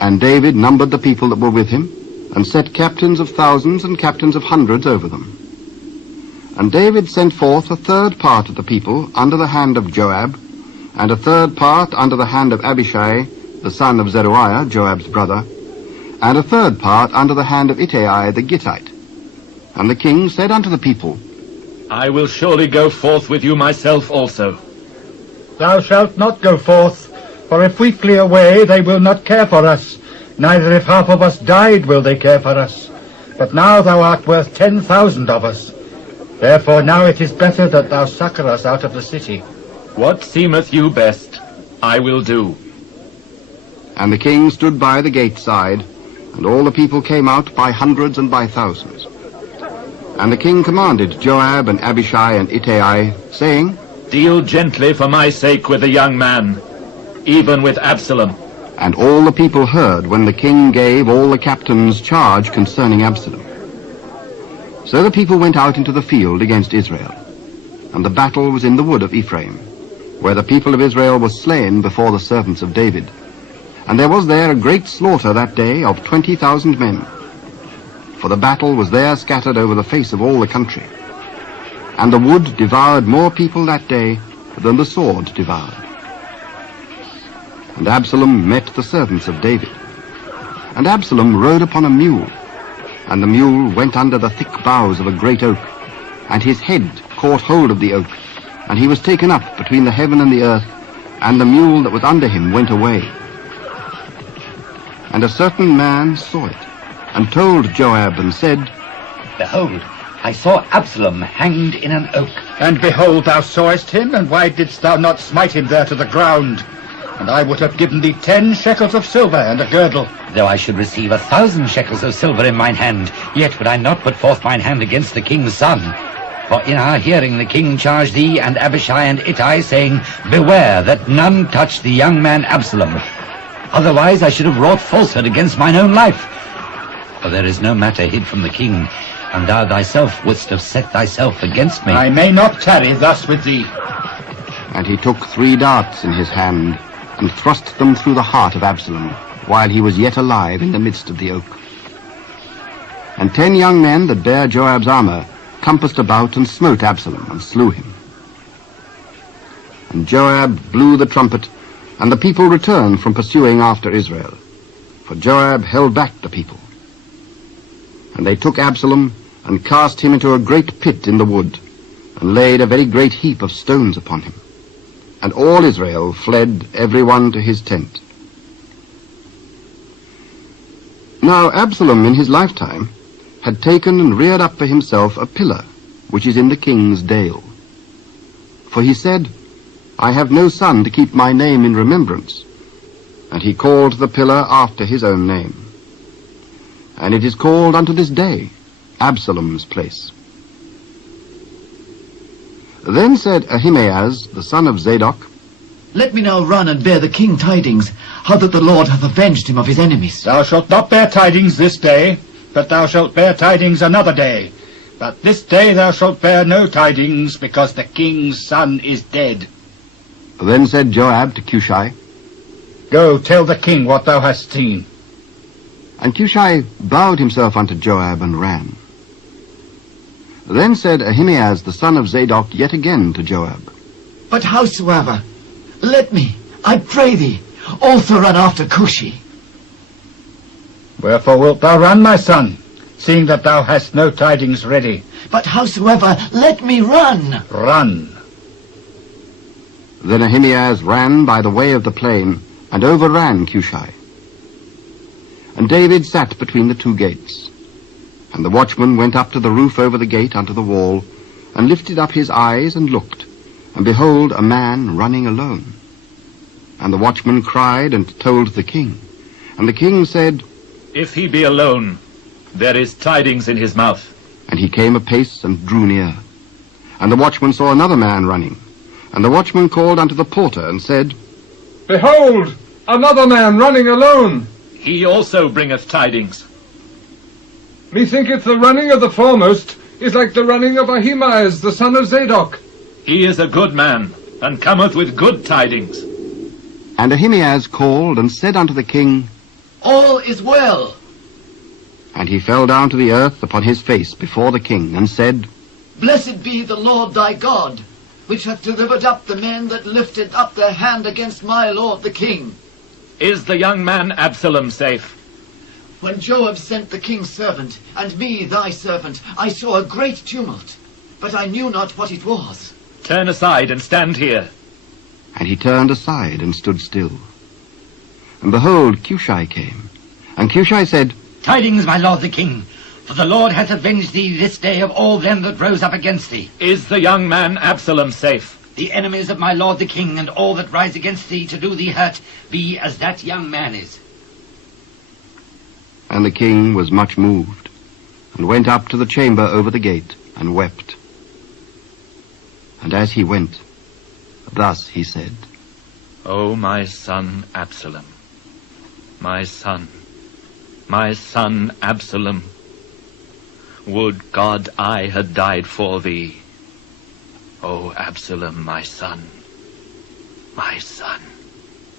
And David numbered the people that were with him, and set captains of thousands and captains of hundreds over them. And David sent forth a third part of the people under the hand of Joab, and a third part under the hand of Abishai, the son of Zeruiah, Joab's brother, and a third part under the hand of Ittai the Gittite. And the king said unto the people, I will surely go forth with you myself also. Thou shalt not go forth, for if we flee away, they will not care for us. Neither if half of us died will they care for us. But now thou art worth 10,000 of us. Therefore now it is better that thou succour us out of the city. What seemeth you best, I will do. And the king stood by the gate side, and all the people came out by hundreds and by thousands. And the king commanded Joab and Abishai and Ittai, saying, Deal gently for my sake with the young man, even with Absalom. And all the people heard when the king gave all the captains charge concerning Absalom. So the people went out into the field against Israel, and the battle was in the wood of Ephraim, where the people of Israel were slain before the servants of David. And there was there a great slaughter that day of 20,000 men. For the battle was there scattered over the face of all the country. And the wood devoured more people that day than the sword devoured. And Absalom met the servants of David. And Absalom rode upon a mule, and the mule went under the thick boughs of a great oak, and his head caught hold of the oak, and he was taken up between the heaven and the earth, and the mule that was under him went away. And a certain man saw it, and told Joab, and said, Behold, I saw Absalom hanged in an oak. And behold, thou sawest him, and why didst thou not smite him there to the ground? And I would have given thee 10 shekels of silver and a girdle. Though I should receive 1,000 shekels of silver in mine hand, yet would I not put forth mine hand against the king's son. For in our hearing the king charged thee and Abishai and Ittai, saying, Beware that none touch the young man Absalom. Otherwise I should have wrought falsehood against mine own life. For there is no matter hid from the king, and thou thyself wouldst have set thyself against me. I may not tarry thus with thee. And he took 3 darts in his hand, and thrust them through the heart of Absalom, while he was yet alive in the midst of the oak. And 10 young men that bare Joab's armor compassed about and smote Absalom, and slew him. And Joab blew the trumpet, and the people returned from pursuing after Israel, for Joab held back the people. And they took Absalom, and cast him into a great pit in the wood, and laid a very great heap of stones upon him. And all Israel fled, every one to his tent. Now Absalom in his lifetime had taken and reared up for himself a pillar, which is in the king's dale. For he said, I have no son to keep my name in remembrance. And he called the pillar after his own name. And it is called unto this day Absalom's place. Then said Ahimaaz, the son of Zadok, Let me now run and bear the king tidings, how that the Lord hath avenged him of his enemies. Thou shalt not bear tidings this day, but thou shalt bear tidings another day. But this day thou shalt bear no tidings, because the king's son is dead. Then said Joab to Cushai, Go, tell the king what thou hast seen. And Cushai bowed himself unto Joab and ran. Then said Ahimaaz the son of Zadok yet again to Joab, But howsoever, let me, I pray thee, also run after Cushi. Wherefore wilt thou run, my son, seeing that thou hast no tidings ready? But howsoever, let me run. Run. Then Ahimaaz ran by the way of the plain, and overran Cushai. And David sat between the 2 gates. And the watchman went up to the roof over the gate unto the wall, and lifted up his eyes and looked, and behold, a man running alone. And the watchman cried and told the king. And the king said, If he be alone, there is tidings in his mouth. And he came apace and drew near. And the watchman saw another man running. And the watchman called unto the porter, and said, Behold, another man running alone. He also bringeth tidings. Methinketh the running of the foremost is like the running of Ahimaaz the son of Zadok. He is a good man, and cometh with good tidings. And Ahimaaz called and said unto the king, All is well. And he fell down to the earth upon his face before the king, and said, Blessed be the Lord thy God, which hath delivered up the men that lifted up their hand against my lord the king. Is the young man Absalom safe? When Joab sent the king's servant, and me thy servant, I saw a great tumult, but I knew not what it was. Turn aside and stand here. And he turned aside and stood still. And behold, Cushai came. And Cushai said, Tidings, my lord the king, for the Lord hath avenged thee this day of all them that rose up against thee. Is the young man Absalom safe? The enemies of my lord the king, and all that rise against thee to do thee hurt, be as that young man is. And the king was much moved, and went up to the chamber over the gate, and wept. And as he went, thus he said, O my son Absalom, my son Absalom, would God I had died for thee. O Absalom, my son, my son.